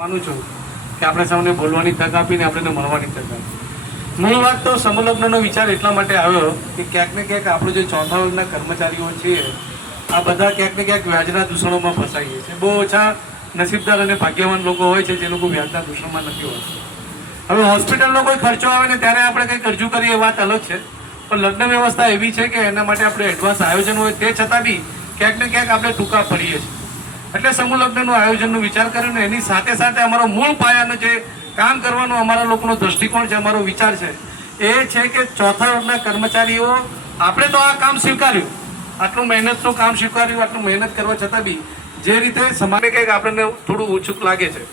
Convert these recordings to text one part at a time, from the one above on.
માનું છું કે આપણે સૌને બોલવાની તક આપીને આપણને મળવાની તક આપી। મૂળ વાત તો સમલગ્નનો વિચાર એટલા માટે આવ્યો કે ક્યાંક ને ક્યાંક આપણું જે ચોથા વર્ગના કર્મચારીઓ છે આ બધા ક્યાંક ને ક્યાંક વ્યાજના દૂષણોમાં ફસાઈએ છીએ। બહુ ઓછા નસીબદાર અને ભાગ્યવાન લોકો હોય છે જે લોકો વ્યાજના દૂષણમાં નથી હોતા। હવે હોસ્પિટલનો કોઈ ખર્ચો આવે ને ત્યારે આપણે કંઈક અરજુ કરીએ એ વાત અલગ છે, પણ લગ્ન વ્યવસ્થા એવી છે કે એના માટે આપણે એડવાન્સ આયોજન હોય તે છતાં બી ક્યાંક ને ક્યાંક આપણે ટૂંકા પડીએ છીએ। એટલે સમૂહ લગ્નનું આયોજનનો વિચાર કર્યો ને એની સાથે સાથે અમારો મૂળ પાયાનો જે કામ કરવાનો અમારા લોકોનો દ્રષ્ટિકોણ છે, અમારો વિચાર છે એ છે કે ચોથા વર્ગના કર્મચારીઓ આપણે તો આ કામ સ્વીકાર્યું, આટલું મહેનતનું કામ સ્વીકાર્યું, આટલું મહેનત કરવા છતાં બી જે રીતે સમાજને કંઈક આપણને થોડું ઓછું લાગે છે।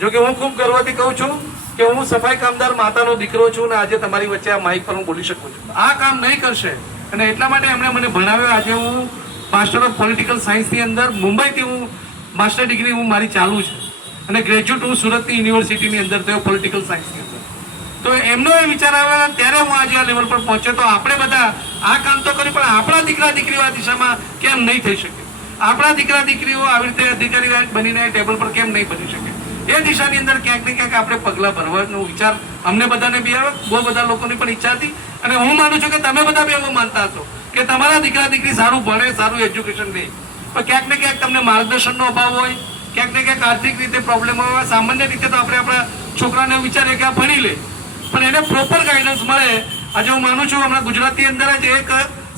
જો કે હું ખૂબ ગર્વથી કહું છું કે હું સફાઈ કામદાર માતાનો દીકરો છું અને આજે તમારી વચ્ચે આ માઇક પર હું બોલી શકું છું। આ કામ નહીં કરશે અને એટલા માટે એમણે મને ભણાવ્યો। આજે હું માસ્ટર ઓફ પોલિટિકલ સાયન્સની અંદર મુંબઈથી હું માસ્ટર ડિગ્રી મારી ચાલુ છે અને ગ્રેજ્યુએટ હું સુરતની યુનિવર્સિટીની અંદર થયો પોલિટિકલ સાયન્સની અંદર। તો એમનો એ વિચાર આવ્યો ત્યારે હું આજે આ લેવલ પર પહોંચ્યો। તો આપણે બધા આ કામ તો કર્યું, પણ આપણા દીકરા દીકરીઓ આ દિશામાં કેમ નહીં થઈ શકે? આપણા દીકરા દીકરીઓ આવી રીતે અધિકારી બનીને ટેબલ પર કેમ નહીં બની શકે? એ દિશાની અંદર ક્યાંક ને ક્યાંક આપણે પગલાં ભરવાનો વિચાર અમને બધાને બી આવ્યો, બહુ બધા લોકોની પણ ઈચ્છા હતી અને હું માનું છું કે તમે બધા બી એવું માનતા હશો કે તમારા દીકરા દીકરી સારું ભણે, સારું એજ્યુકેશન લે, પણ ક્યાંક ને ક્યાંક તમને માર્ગદર્શનનો અભાવ હોય, ક્યાંક ને ક્યાંક આર્થિક રીતે પ્રોબ્લેમ હોય। સામાન્ય રીતે તો આપણે આપણા છોકરાને વિચારીએ કે આ ભણી લે, પણ એને પ્રોપર ગાઈડન્સ મળે। આજે હું માનું છું હમણાં ગુજરાતની અંદર જ એક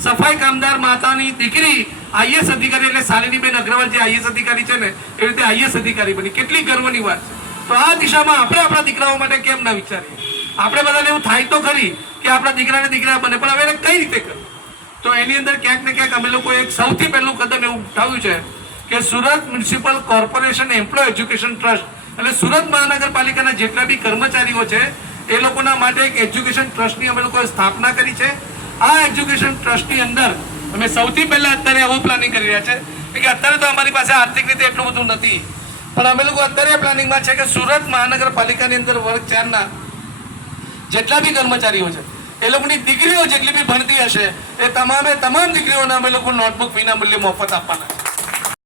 સફાઈ કામદાર માતાની દીકરી આઈએસ અધિકારી એટલે શાલિનીબેન અગ્રવાલ જે આઈએસ અધિકારી છે ને એ રીતે આઈએસ અધિકારી બની, કેટલી ગર્વની વાત છે। તો આ દિશામાં આપણે આપણા દીકરાઓ માટે કેમ ના વિચારીએ? આપણે બધાને એવું થાય તો ખરી કે આપણા દીકરાને દીકરા બને, પણ હવે એને કઈ રીતે કરવું? તો એની અંદર ક્યાંક ને ક્યાંક અમે લોકો એક સૌથી પહેલું કદમ એવું ઉઠાવ્યું છે કે Surat municipal corporation employ education trust એટલે સુરત મહાનગરપાલિકાના જેટલા બી કર્મચારીઓ છે એ લોકોના માટે એક એજ્યુકેશન ટ્રસ્ટની અમે લોકોએ સ્થાપના કરી છે। આ એજ્યુકેશન ટ્રસ્ટની અંદર અમે સૌથી પહેલા અત્યારે એવું પ્લાનિંગ કરી રહ્યા છે કે અત્યારે તો અમારી પાસે આર્થિક રીતે એટલું બધું નથી, પણ અમે લોકો અત્યારે પ્લાનિંગમાં છે કે સુરત મહાનગરપાલિકાની અંદર વર્ગ 4ના જેટલા બી કર્મચારીઓ છે એ લોકોની દીકરીઓ જેટલી બી ભણતી હશે એ તમામ દીકરીઓને અમે લોકો નોટબુક વિના મૂલ્યે મફત આપવાના છે।